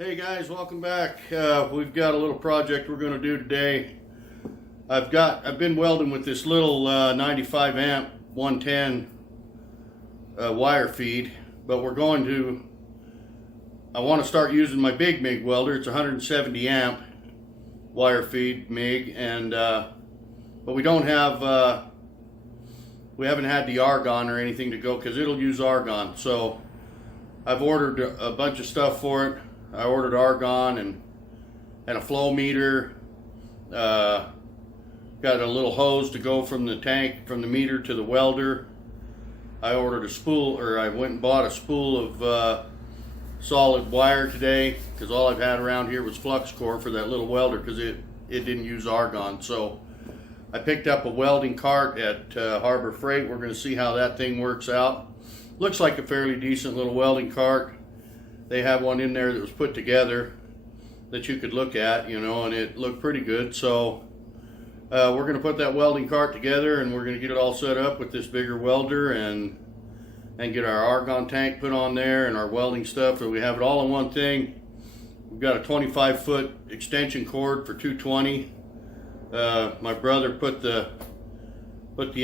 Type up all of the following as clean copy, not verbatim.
Hey guys, welcome back. We've got a little project we're going to do today. I've been welding with this little 95 amp 110 wire feed, but I want to start using my big MIG welder. It's 170 amp wire feed MIG, and but we haven't had the argon or anything to go because it'll use argon. So I've ordered a bunch of stuff for it. I ordered argon and a flow meter. Got a little hose to go from the tank, from the meter to the welder. I ordered a spool, or I went and bought a spool of solid wire today because all I've had around here was flux core for that little welder because it didn't use argon. So I picked up a welding cart at Harbor Freight. We're going to see how that thing works out. Looks like a fairly decent little welding cart. They have one in there that was put together that you could look at, and it looked pretty good. So we're going to put that welding cart together, and we're going to get it all set up with this bigger welder and get our argon tank put on there and our welding stuff, so we have it all in one thing. We've got a 25-foot extension cord for 220. My brother put the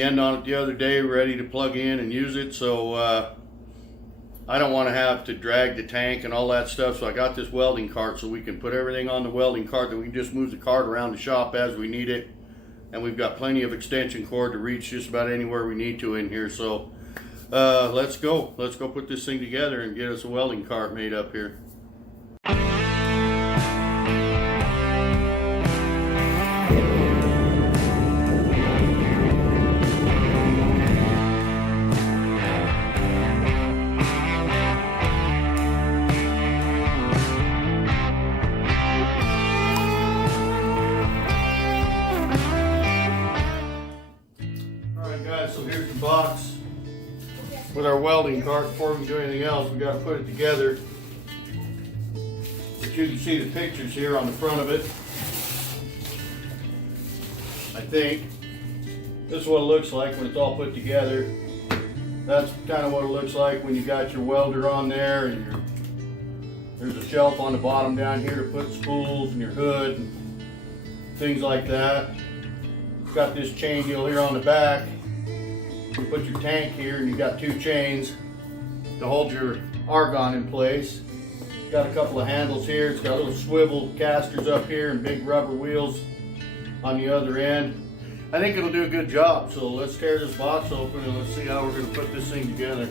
end on it the other day, ready to plug in and use it. So I don't want to have to drag the tank and all that stuff, so I got this welding cart so we can put everything on the welding cart, that we can just move the cart around the shop as we need it. And we've got plenty of extension cord to reach just about anywhere we need to in here. So let's go put this thing together and get us a welding cart made up here. So here's the box with our welding cart. Before we can do anything else, we got to put it together. But you can see the pictures here on the front of it. I think this is what it looks like when it's all put together. That's kind of what it looks like when you got your welder on there, and there's a shelf on the bottom down here to put spools and your hood and things like that. Got this chain deal here on the back. You put your tank here, and you got two chains to hold your argon in place. Got a couple of handles here. It's got little swivel casters up here and big rubber wheels on the other end. I think it'll do a good job. So let's tear this box open and let's see how we're going to put this thing together.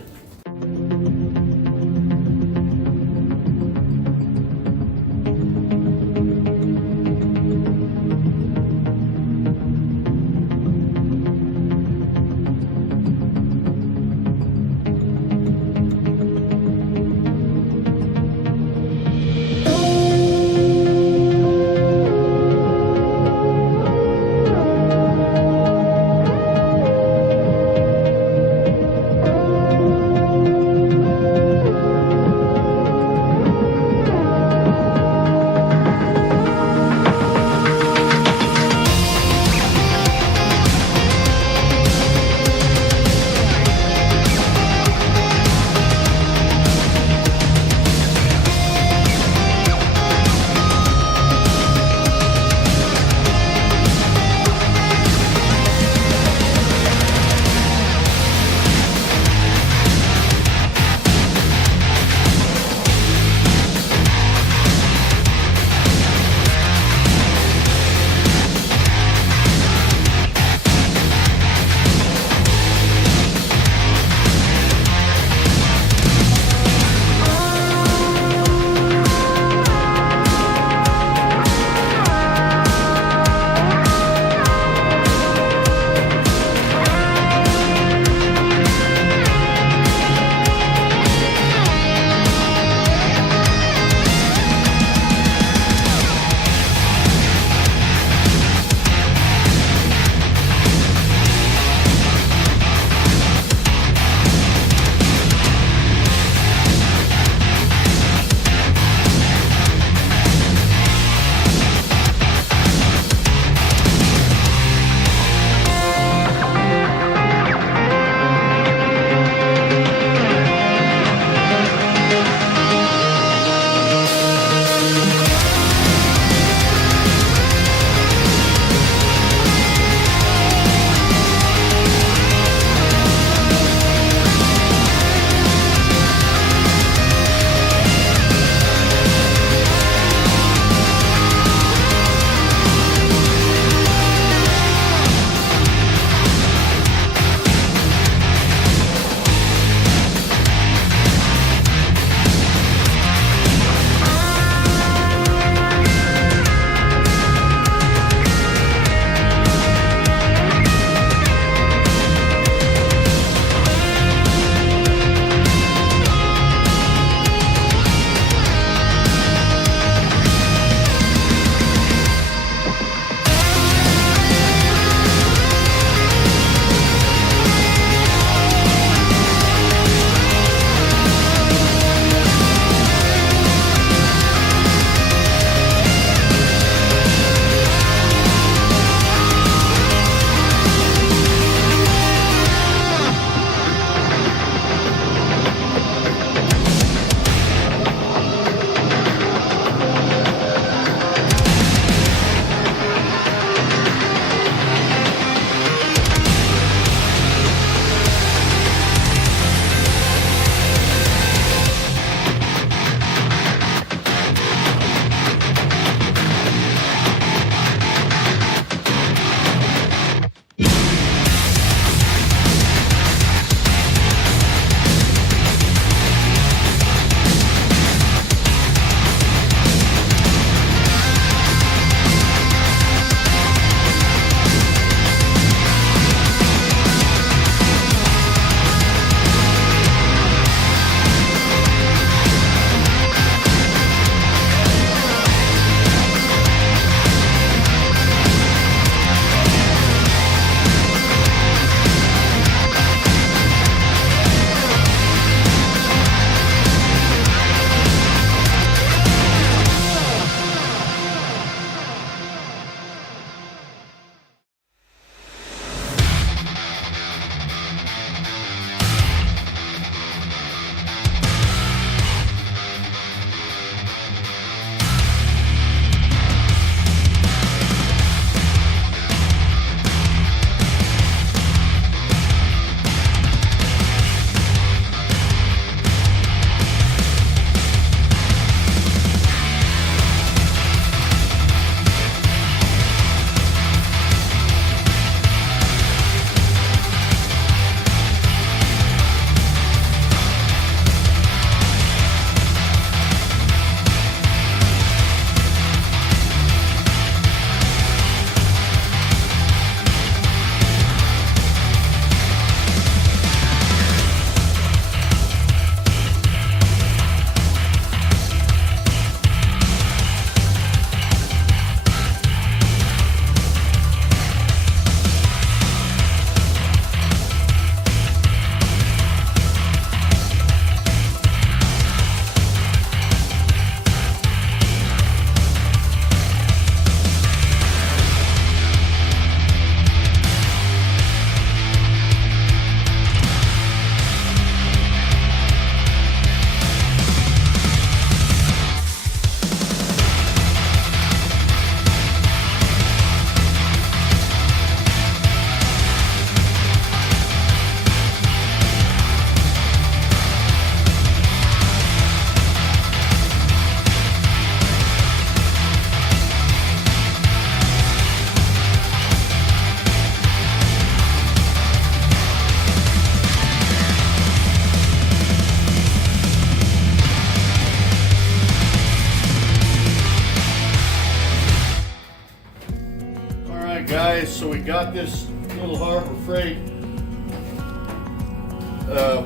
guys, so we got this little Harbor Freight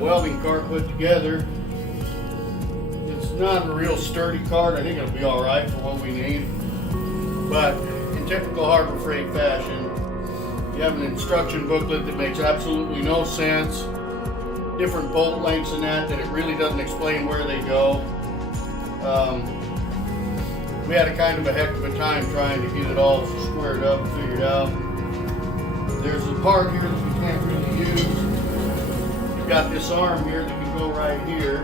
welding cart put together. It's not a real sturdy cart. I think it'll be all right for what we need. But in typical Harbor Freight fashion, you have an instruction booklet that makes absolutely no sense. Different bolt lengths and that it really doesn't explain where they go. We had a kind of a heck of a time trying to get it all squared up and figured out. There's a part here that we can't really use. You've got this arm here that can go right here.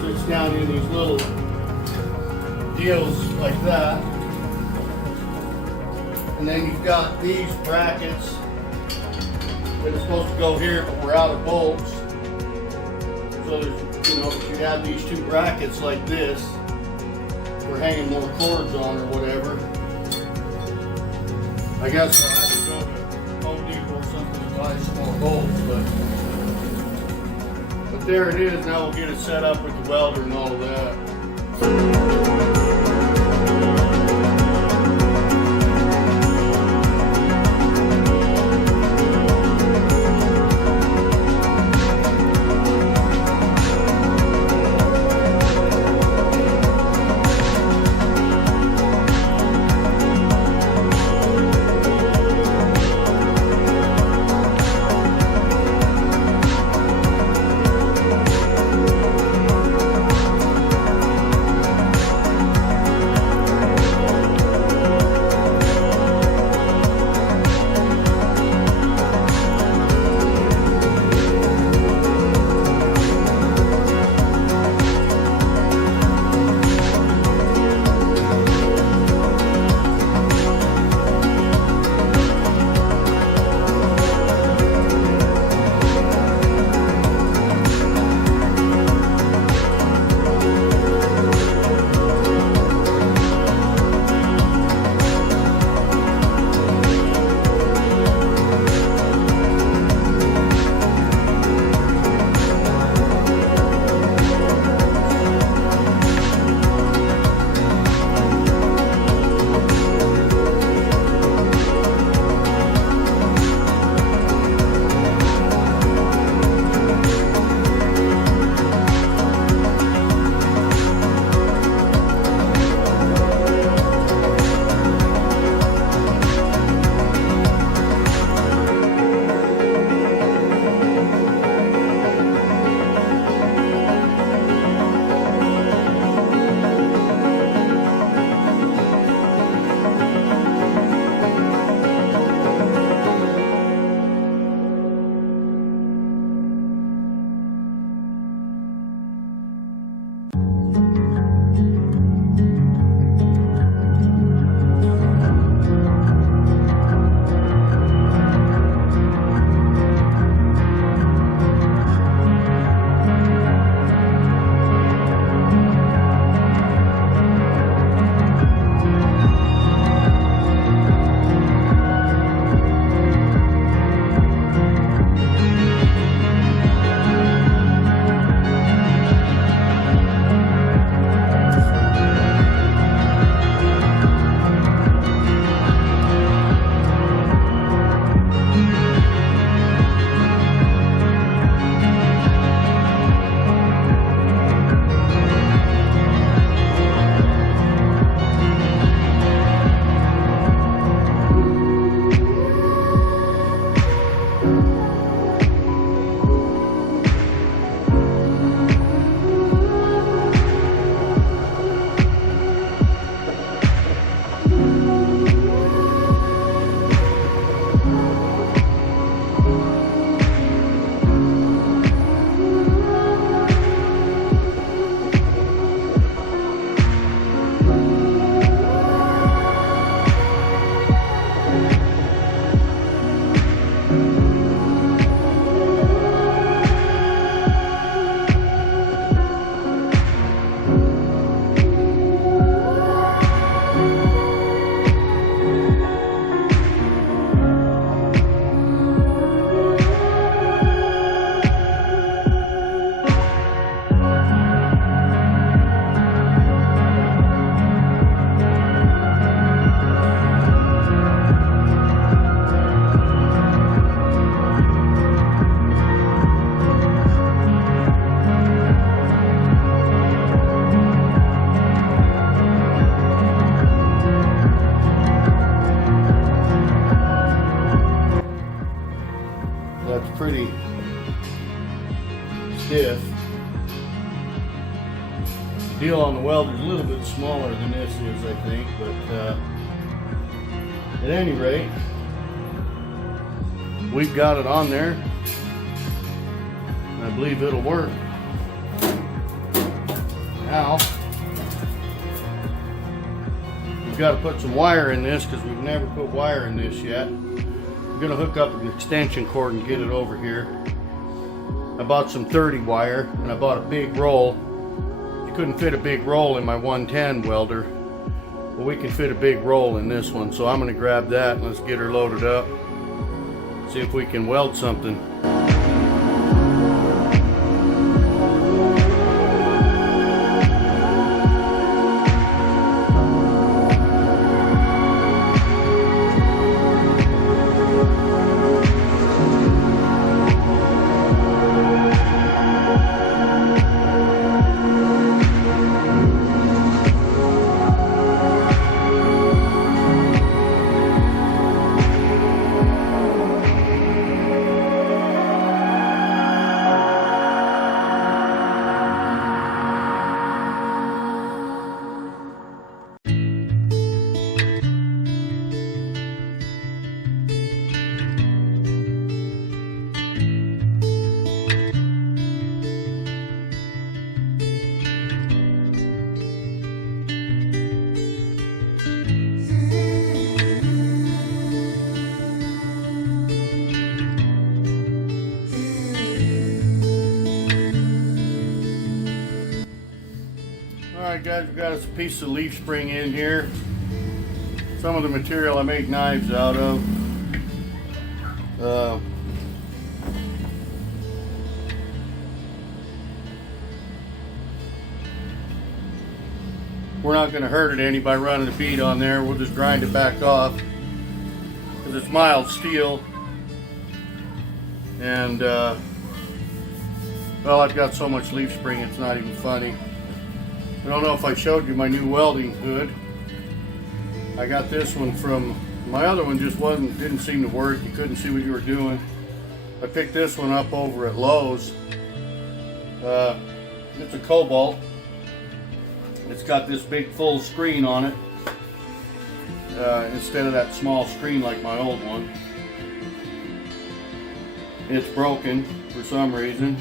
Sits down in these little deals like that. And then you've got these brackets that are supposed to go here, but we're out of bolts. So there's, you know, you have these two brackets like this for hanging more cords on or whatever. I guess I'll have to go to Home Depot or something to buy some more bolts, but there it is. Now we'll get it set up with the welder and all of that. That's pretty stiff. The deal on the welder is a little bit smaller than this is, I think, but at any rate, we've got it on there. I believe it'll work. Now, we've got to put some wire in this because we've never put wire in this yet. I'm going to hook up an extension cord and get it over here. I bought some 30 wire and I bought a big roll. You couldn't fit a big roll in my 110 welder, but we can fit a big roll in this one. So I'm going to grab that and let's get her loaded up. See if we can weld something. Alright guys, we've got us a piece of leaf spring in here. Some of the material I make knives out of. We're not going to hurt it any by running the bead on there. We'll just grind it back off because it's mild steel. And well, I've got so much leaf spring it's not even funny. I don't know if I showed you my new welding hood. I got this one from, my other one just didn't seem to work. You couldn't see what you were doing. I picked this one up over at Lowe's. It's a Cobalt. It's got this big full screen on it instead of that small screen like my old one. It's broken for some reason.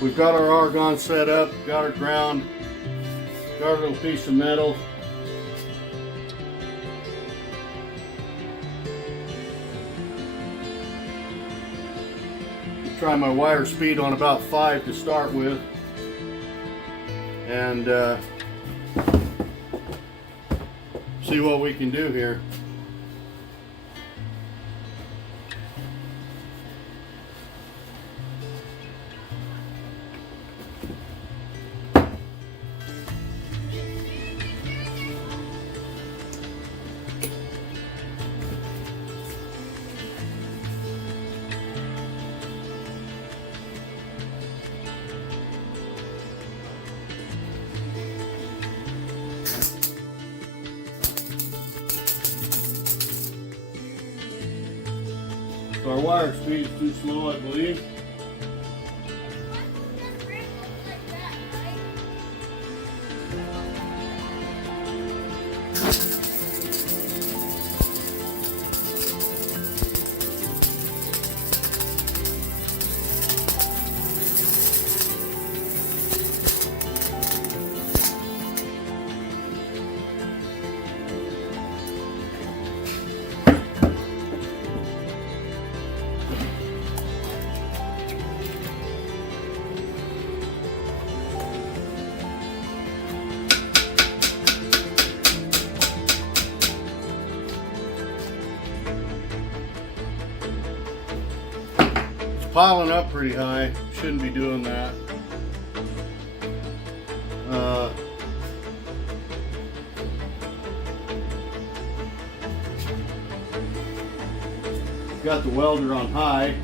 We've got our argon set up, got our ground, got our little piece of metal. Try my wire speed on about 5 to start with, and see what we can do here. Our wire speed is too slow, I believe. Piling up pretty high, shouldn't be doing that. Got the welder on high.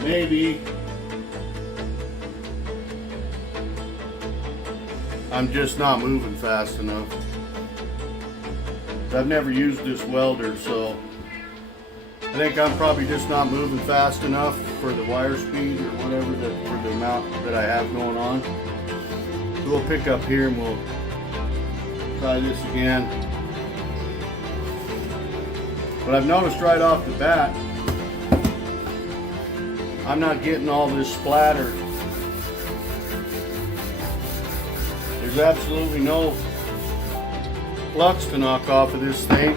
Maybe I'm just not moving fast enough. I've never used this welder, so I think I'm probably just not moving fast enough for the wire speed or whatever, for the amount that I have going on. So we'll pick up here and we'll try this again. But I've noticed right off the bat, I'm not getting all this splatter. There's absolutely no flux to knock off of this thing,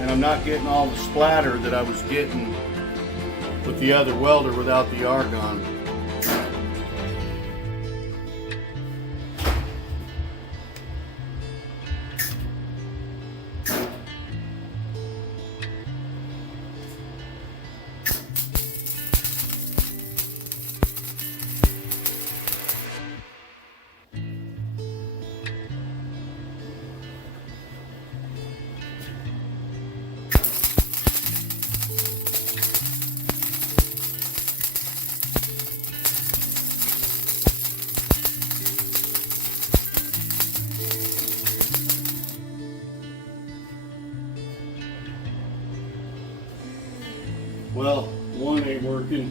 and I'm not getting all the splatter that I was getting with the other welder without the argon. Well, one ain't working.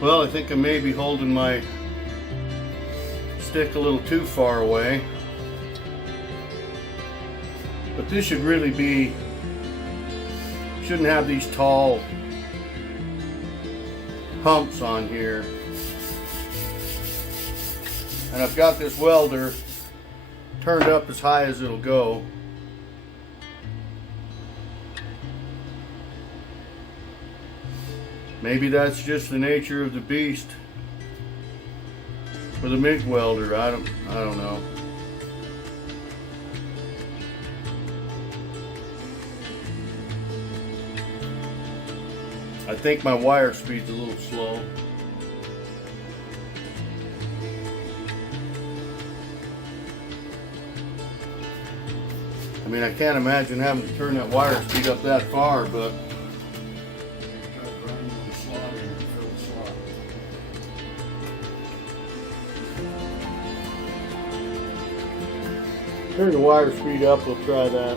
Well, I think I may be holding my stick a little too far away. But this should really be, shouldn't have these tall humps on here. And I've got this welder turned up as high as it'll go. Maybe that's just the nature of the beast for the MIG welder. I don't know. I think my wire speed's a little slow. I mean, I can't imagine having to turn that wire speed up that far, but turn the wire speed up, we'll try that.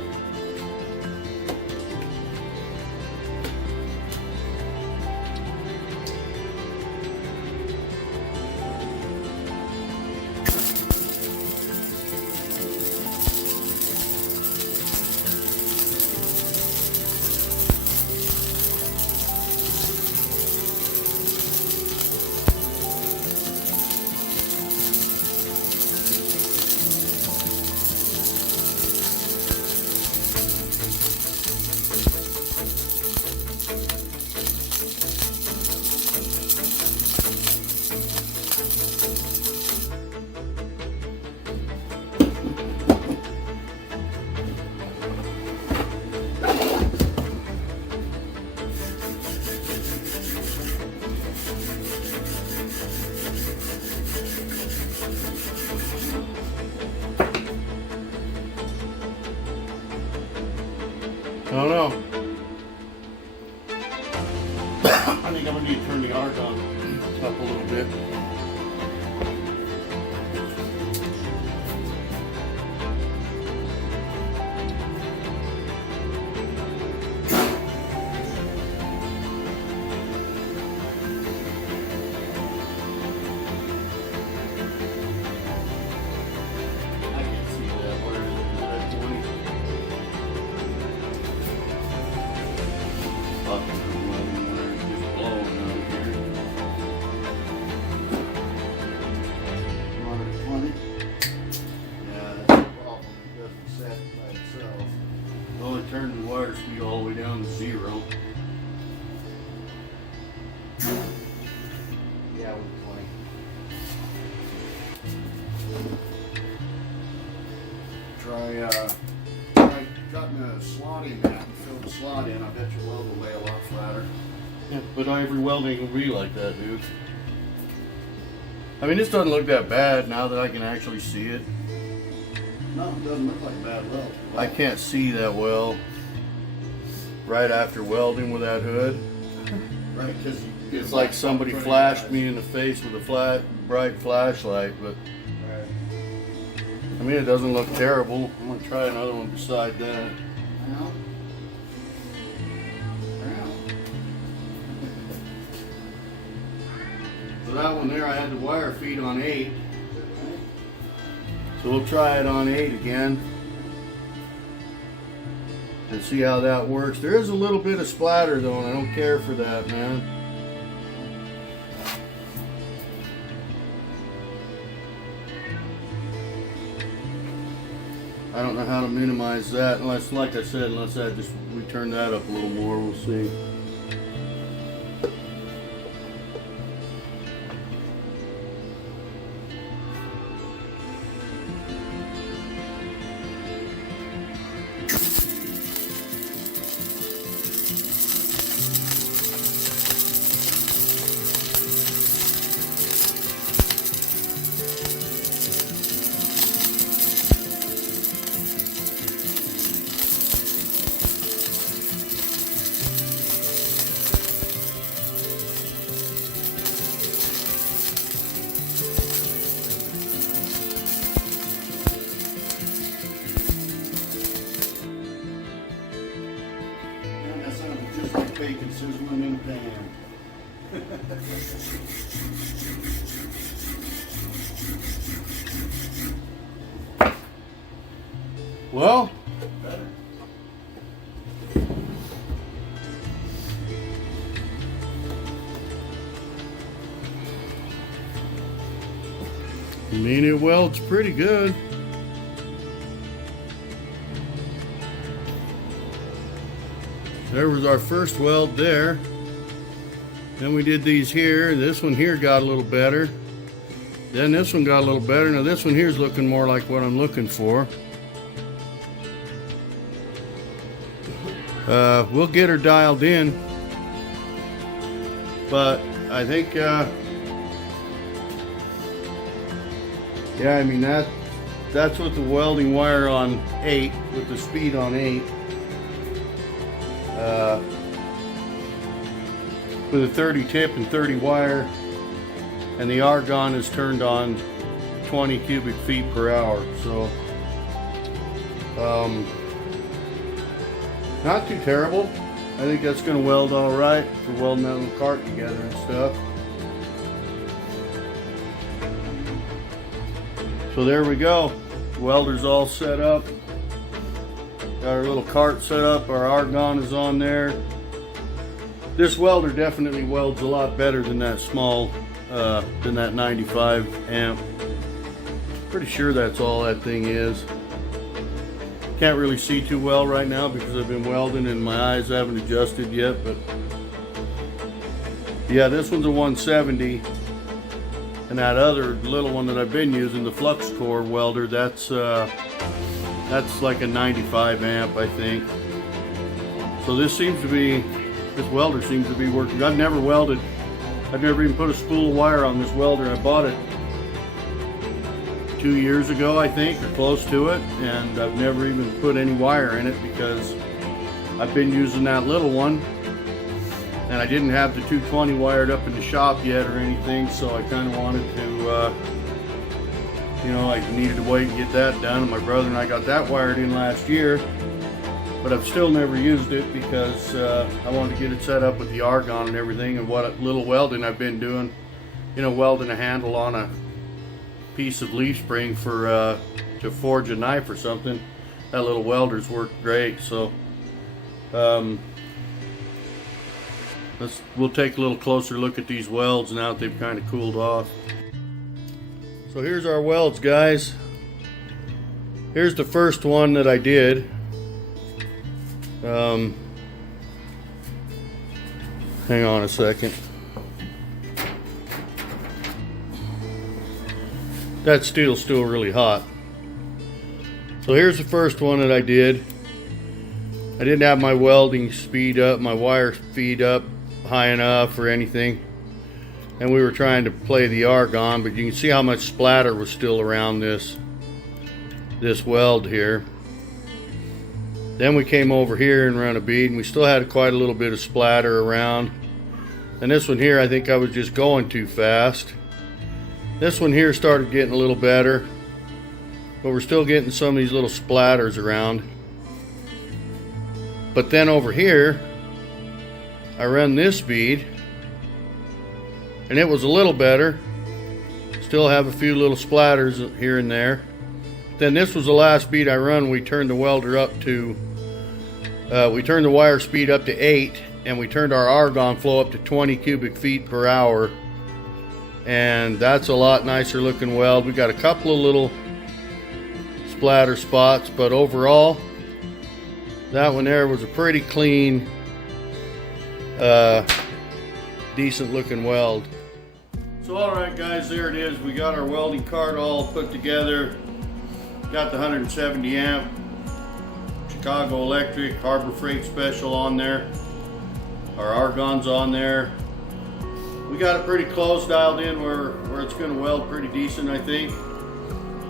I don't know. I think I'm gonna need to turn the argon up a little bit. turned the wire speed all the way down to 0. Yeah, with 20. Try cutting a slot in that and fill the slot in. I bet your weld will lay a lot flatter. Yeah, but every welding will be like that, dude. I mean, this doesn't look that bad now that I can actually see it. No, it doesn't look like a bad weld. I can't see that well right after welding with that hood. Right, because it's like somebody flashed me in the face with a bright flashlight, but I mean, it doesn't look terrible. I'm gonna try another one beside that. So that one there, I had the wire feed on 8. So we'll try it on 8 again and see how that works. There is a little bit of splatter though, and I don't care for that, man. I don't know how to minimize that unless, like I said, we turn that up a little more, we'll see. Just like bacon sizzling in a pan. Well, better. I mean, it welds pretty good. There was our first weld there. Then we did these here. This one here got a little better. Then this one got a little better. Now this one here is looking more like what I'm looking for. We'll get her dialed in. But I think, yeah, I mean that's with the welding wire on 8, with the speed on 8. With a 30 tip and 30 wire, and the argon is turned on 20 cubic feet per hour, so not too terrible. I think that's going to weld all right for welding that little cart together and stuff. So there we go, welder's all set up. Got our little cart set up, our argon is on there. This welder definitely welds a lot better than that small, than that 95 amp. Pretty sure that's all that thing is. Can't really see too well right now because I've been welding and my eyes haven't adjusted yet, but yeah, this one's a 170. And that other little one that I've been using, the flux core welder, that's like a 95 amp, I think. So this welder seems to be working. I've never welded. I've never even put a spool of wire on this welder. I bought it 2 years ago, I think, or close to it, and I've never even put any wire in it because I've been using that little one, and I didn't have the 220 wired up in the shop yet or anything, so I kind of wanted to, you know, I needed to wait and get that done. And my brother and I got that wired in last year, but I've still never used it because I wanted to get it set up with the argon and everything, and what little welding I've been doing, you know, welding a handle on a piece of leaf spring for to forge a knife or something. That little welder's worked great. So we'll take a little closer look at these welds now that they've kind of cooled off. So here's our welds, guys. Here's the first one that I did. Hang on a second. That steel's still really hot. So here's the first one that I did. I didn't have my welding speed up, my wire speed up high enough or anything. And we were trying to play the argon, but you can see how much splatter was still around this weld here. Then we came over here and ran a bead, and we still had quite a little bit of splatter around. And this one here, I think I was just going too fast. This one here started getting a little better, but we're still getting some of these little splatters around. But then over here, I run this bead, and it was a little better. Still have a few little splatters here and there. Then this was the last bead I run. We turned the welder up to, we turned the wire speed up to 8, and we turned our argon flow up to 20 cubic feet per hour. And that's a lot nicer looking weld. We got a couple of little splatter spots, but overall, that one there was a pretty clean, decent looking weld. So alright guys, there it is. We got our welding cart all put together. Got the 170 amp Chicago Electric Harbor Freight Special on there. Our argon's on there. We got it pretty close dialed in where it's going to weld pretty decent, I think.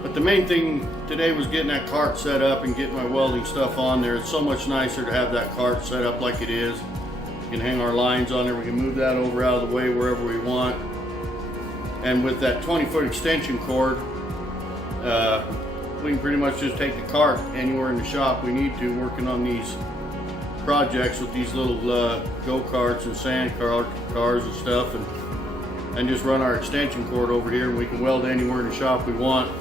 But the main thing today was getting that cart set up and getting my welding stuff on there. It's so much nicer to have that cart set up like it is. We can hang our lines on there. We can move that over out of the way wherever we want. And with that 20-foot extension cord, we can pretty much just take the cart anywhere in the shop we need to, working on these projects with these little go-karts and sand cars and stuff, and just run our extension cord over here, and we can weld anywhere in the shop we want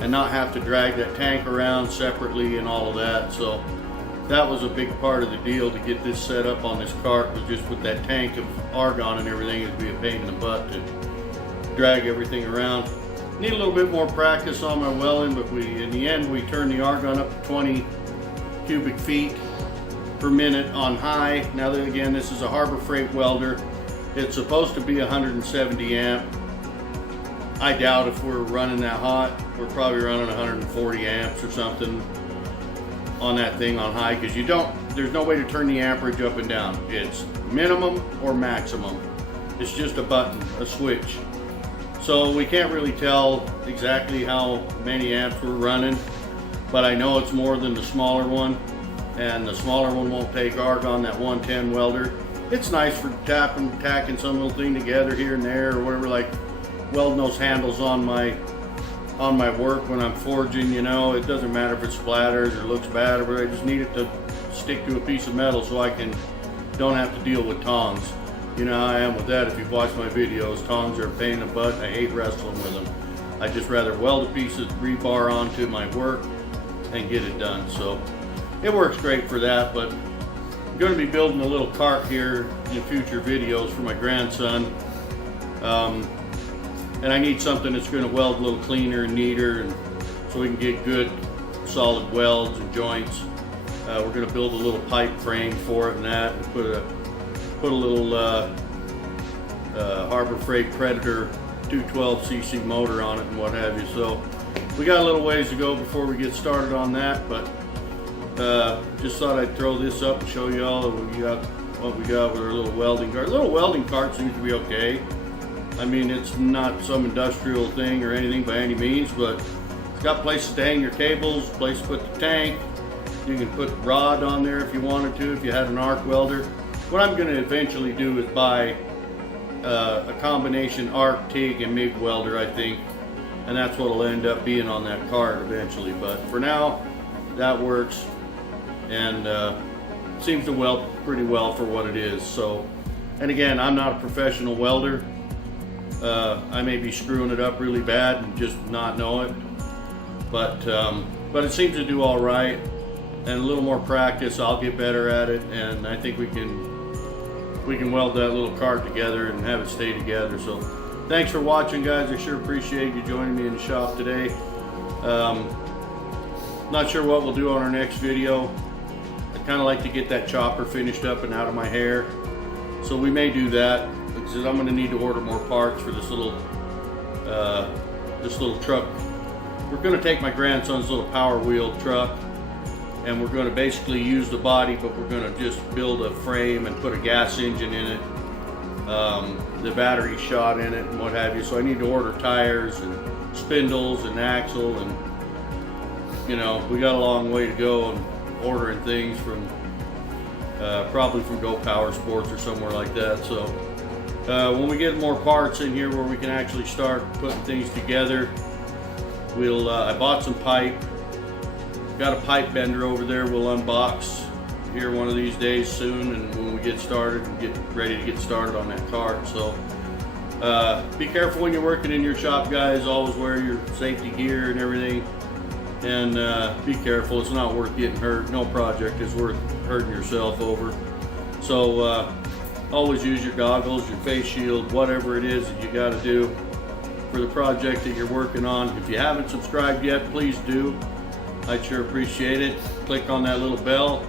and not have to drag that tank around separately and all of that. So that was a big part of the deal to get this set up on this cart, was just with that tank of argon and everything, it'd be a pain in the butt to drag everything around. Need a little bit more practice on my welding, but in the end we turned the argon up to 20 cubic feet per minute on high. Now then again, this is a Harbor Freight welder. It's supposed to be 170 amp. I doubt if we're running that hot. We're probably running 140 amps or something on that thing on high, because there's no way to turn the amperage up and down. It's minimum or maximum. It's just a button, a switch. So we can't really tell exactly how many amps we're running, but I know it's more than the smaller one, and the smaller one won't take argon, that 110 welder. It's nice for tacking some little thing together here and there or whatever, like welding those handles on my work when I'm forging, you know. It doesn't matter if it splatters or looks bad, or I just need it to stick to a piece of metal so I don't have to deal with tongs. You know how I am with that. If you've watched my videos, tongs are a pain in the butt and I hate wrestling with them. I'd just rather weld a piece of rebar onto my work and get it done. So it works great for that, but I'm going to be building a little cart here in future videos for my grandson. And I need something that's going to weld a little cleaner and neater, and so we can get good solid welds and joints. We're going to build a little pipe frame for it and that, and put a little Harbor Freight Predator 212cc motor on it and what have you. So we got a little ways to go before we get started on that, but just thought I'd throw this up and show you all what we got with our little welding cart. Little welding cart seems to be okay. I mean, it's not some industrial thing or anything by any means, but it's got places to hang your cables, place to put the tank. You can put rod on there if you wanted to, if you had an arc welder. What I'm going to eventually do is buy a combination arc, TIG, and MIG welder, I think, and that's what will end up being on that cart eventually. But for now, that works, and seems to weld pretty well for what it is. So, and again, I'm not a professional welder. I may be screwing it up really bad and just not know it, but it seems to do all right. And a little more practice, I'll get better at it, and I think we can weld that little cart together and have it stay together. So thanks for watching, guys. I sure appreciate you joining me in the shop today. Not sure what we'll do on our next video. I kind of like to get that chopper finished up and out of my hair. So we may do that, because I'm going to need to order more parts for this little truck. We're going to take my grandson's little Power Wheel truck, and we're going to basically use the body, but we're going to just build a frame and put a gas engine in it, the battery shot in it and what have you. So I need to order tires and spindles and axle, and you know, we got a long way to go on ordering things from probably from Go Power Sports or somewhere like that. So when we get more parts in here where we can actually start putting things together, we'll I bought some pipe, got a pipe bender over there we'll unbox here one of these days soon, and when we get started and get ready to get started on that cart. So be careful when you're working in your shop, guys. Always wear your safety gear and everything, and be careful. It's not worth getting hurt. No project is worth hurting yourself over. So always use your goggles, your face shield, whatever it is that you got to do for the project that you're working on. If you haven't subscribed yet, please do. I'd sure appreciate it. Click on that little bell.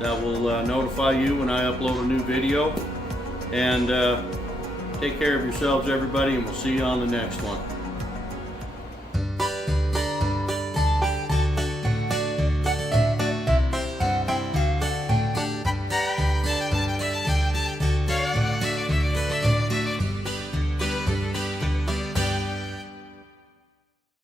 That will notify you when I upload a new video. And take care of yourselves, everybody, and we'll see you on the next one.